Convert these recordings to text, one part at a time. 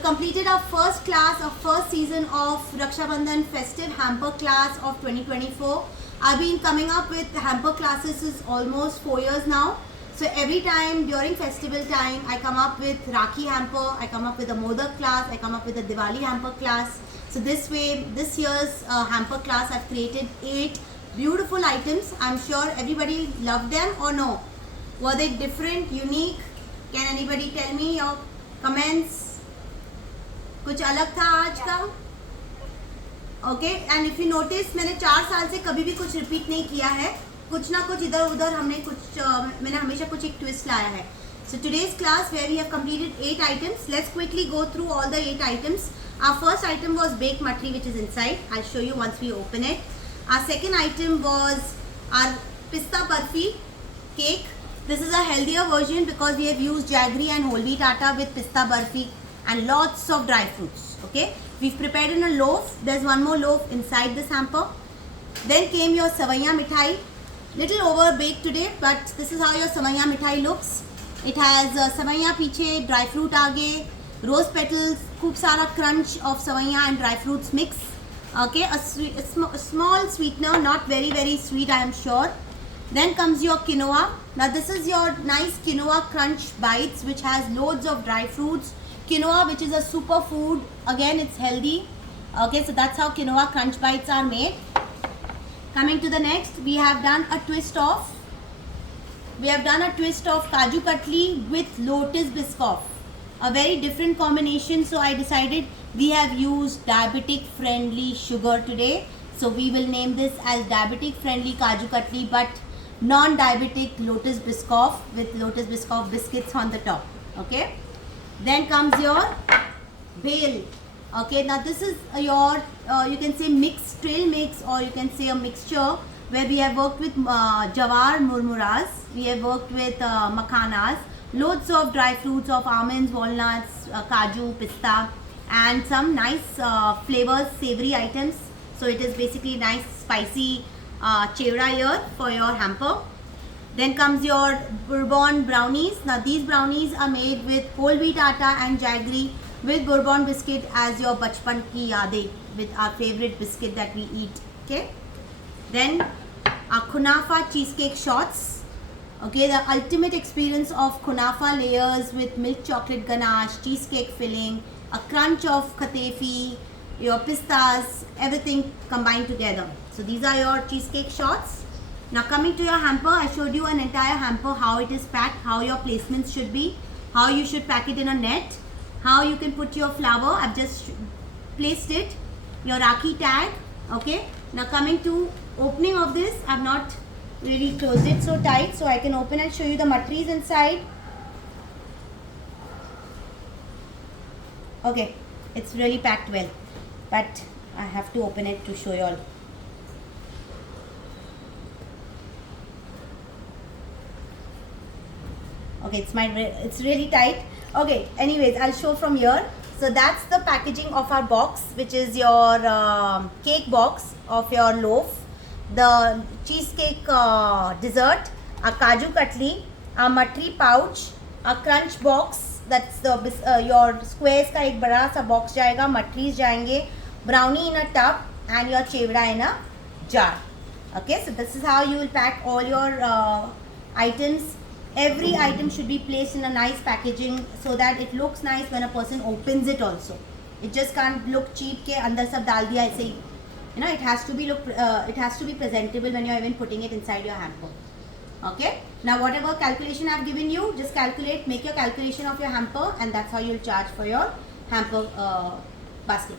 Completed our first class of first season of Raksha Bandhan festive hamper class of 2024. I've been coming up with hamper classes is almost 4 years now. So every time during festival time, I come up with Rakhi hamper, I come up with a Modak class, I come up with a Diwali hamper class. So this way, this year's hamper class, I've created 8 beautiful items. I'm sure everybody loved them or no? Were they different, unique? Can anybody tell me your comments? कुछ अलग था आज का? Okay, and if you notice मैंने 4 साल से कभी भी कुछ रिपीट नहीं किया है. कुछ ना कुछ इधर उधर हमने कुछ मैंने हमेशा कुछ एक ट्विस्ट लाया है. So today's class where we have completed 8 items. Let's quickly go through all the 8 items. Our first item was baked matri, which is inside. I'll show you once we open it. Our second item was our pista barfi cake. This is a healthier version because we have used jaggery and whole wheat atta with pista barfi and lots of dry fruits. Okay, we've prepared in a loaf. There's one more loaf inside this hamper. Then came your savaiya mithai. Little over baked today, but this is how your savaiya mithai looks. It has savaiya piche, dry fruit aage, rose petals, खूब सारा crunch of savaiya and dry fruits mix. Okay, a small sweetener, not very sweet, I am sure. Then comes your quinoa. Now this is your nice quinoa crunch bites, which has loads of dry fruits. Quinoa, which is a superfood, again it's healthy. Okay, so that's how quinoa crunch bites are made. Coming to the next, we have done a twist of Kaju Katli with Lotus Biscoff. A very different combination, so I decided we have used diabetic friendly sugar today. So we will name this as diabetic friendly Kaju Katli, but non-diabetic Lotus Biscoff with Lotus Biscoff biscuits on the top. Okay. Then comes your bale. Okay, now this is your you can say mixed trail mix, or you can say a mixture where we have worked with jawar murmuras, we have worked with makhanas, loads of dry fruits of almonds, walnuts, kaju, pista, and some nice flavors, savory items. So it is basically nice spicy chevra here for your hamper. Then comes your bourbon brownies. Now these brownies are made with whole wheat atta and jaggery with bourbon biscuit as your bachpan ki yadein, with our favorite biscuit that we eat. Okay. Then our kunafa cheesecake shots. Okay, the ultimate experience of kunafa layers with milk chocolate ganache, cheesecake filling, a crunch of katefi, your pistas, everything combined together. So these are your cheesecake shots. Now coming to your hamper, I showed you an entire hamper, how it is packed, how your placements should be, how you should pack it in a net, how you can put your flower. I've just placed it, your Rakhi tag. Okay. Now coming to opening of this, I've not really closed it so tight, so I can open and show you the matris inside. Okay, it's really packed well, but I have to open it to show you all. Okay, it's really tight. Okay, anyways, I'll show from here. So that's the packaging of our box, which is your cake box of your loaf, the cheesecake dessert, a kaju katli, a matri pouch, a crunch box. That's the your squares का एक बड़ा सा box जाएगा, matris जाएंगे, brownie in a tub, and your chevra in a jar. Okay, so this is how you will pack all your items. Every item should be placed in a nice packaging so that it looks nice when a person opens it also. It just can't look cheap के अंदर सब डाल दिया ऐसे ही. You know, it has to be presentable when you're even putting it inside your hamper. Okay. Now whatever calculation I've given you, just calculate, make your calculation of your hamper, and that's how you'll charge for your hamper basket.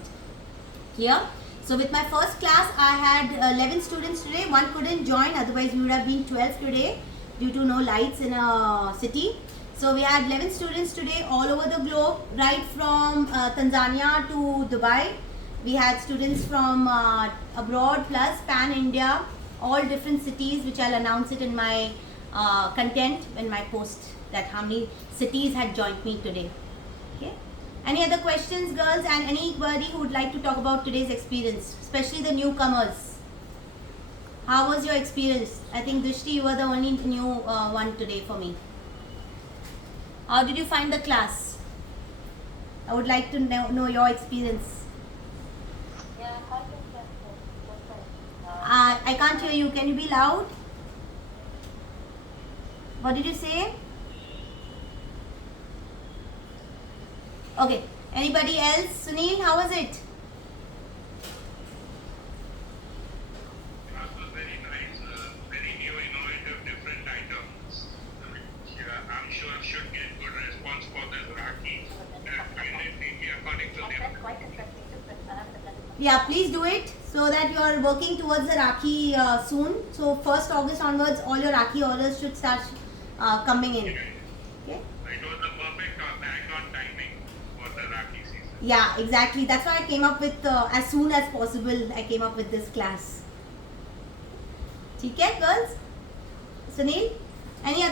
Clear? So with my first class, I had 11 students today. One couldn't join, otherwise we would have been 12 today, due to no lights in a city. So we had 11 students today all over the globe, right from Tanzania to Dubai. We had students from abroad plus Pan India, all different cities, which I'll announce it in my content when my post, that how many cities had joined me today. Okay. Any other questions, girls, and anybody who would like to talk about today's experience, especially the newcomers? How was your experience? I think Drishti, you were the only new one today for me. How did you find the class? I would like to know your experience. Yeah, hi, Princess. I can't hear you. Can you be loud? What did you say? Okay. Anybody else? Sunil, how was it? Class was very nice, very new, innovative, different items. Yeah, I'm sure should get good response for this Rakhi. And it will be according to And them. that's quite interesting too, but I haven't done it. Yeah, please do it so that you are working towards the Rakhi soon. So 1st August onwards, all your Rakhi orders should start coming in. Okay. It was the perfect bang on timing for the Rakhi season. Yeah, exactly. That's why I came up with as soon as possible. I came up with this class. ठीक है, girls? Sunil, any other